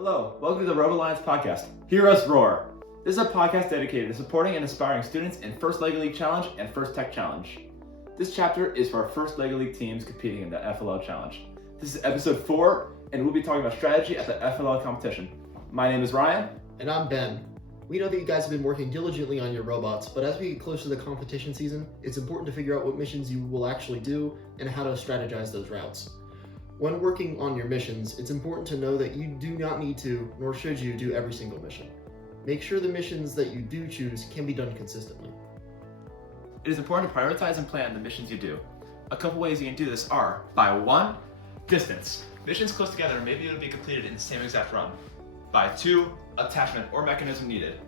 Hello, welcome to the Robo-Lions podcast. Hear us roar. This is a podcast dedicated to supporting and inspiring students in First Lego League Challenge and First Tech Challenge. This chapter is for our First Lego League teams competing in the FLL Challenge. This is episode 4, and we'll be talking about strategy at the FLL competition. My name is Ryan. And I'm Ben. We know that you guys have been working diligently on your robots, but as we get closer to the competition season, it's important to figure out what missions you will actually do and how to strategize those routes. When working on your missions, it's important to know that you do not need to, nor should you, do every single mission. Make sure the missions that you do choose can be done consistently. It is important to prioritize and plan the missions you do. A couple ways you can do this are by 1, distance. Missions close together may be able to be completed in the same exact run. By 2, attachment or mechanism needed.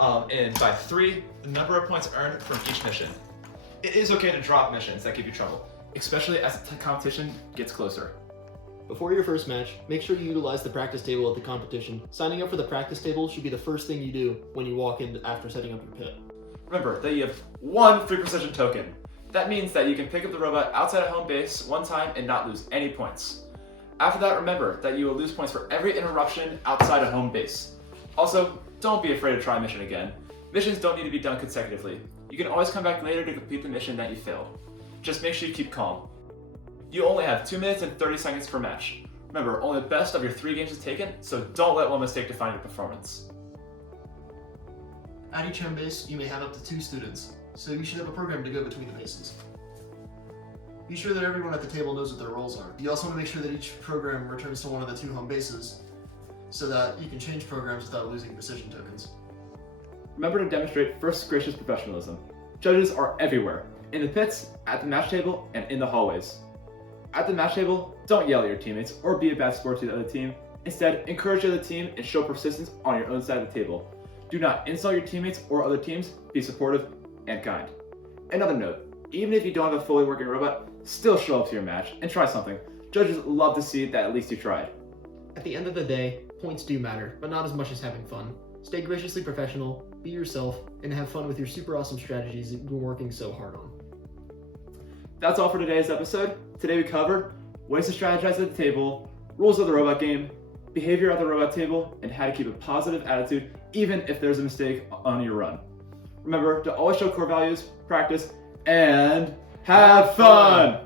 And by 3, the number of points earned from each mission. It is okay to drop missions that give you trouble, especially as the competition gets closer. Before your first match, make sure you utilize the practice table at the competition. Signing up for the practice table should be the first thing you do when you walk in after setting up your pit. Remember that you have 1 free precision token. That means that you can pick up the robot outside of home base one time and not lose any points. After that, remember that you will lose points for every interruption outside of home base. Also, don't be afraid to try a mission again. Missions don't need to be done consecutively. You can always come back later to complete the mission that you failed. Just make sure you keep calm. You only have 2 minutes and 30 seconds per match. Remember, only the best of your 3 games is taken, so don't let one mistake define your performance. At each home base, you may have up to 2 students, so you should have a program to go between the bases. Be sure that everyone at the table knows what their roles are. You also want to make sure that each program returns to one of the 2 home bases, so that you can change programs without losing precision tokens. Remember to demonstrate first gracious professionalism. Judges are everywhere, in the pits, at the match table, and in the hallways. At the match table, don't yell at your teammates or be a bad sport to the other team. Instead, encourage the other team and show persistence on your own side of the table. Do not insult your teammates or other teams, be supportive and kind. Another note, even if you don't have a fully working robot, still show up to your match and try something. Judges love to see that at least you tried. At the end of the day, points do matter, but not as much as having fun. Stay graciously professional, be yourself, and have fun with your super awesome strategies that you've been working so hard on. That's all for today's episode. Today we covered ways to strategize at the table, rules of the robot game, behavior at the robot table, and how to keep a positive attitude even if there's a mistake on your run. Remember to always show core values, practice, and have fun!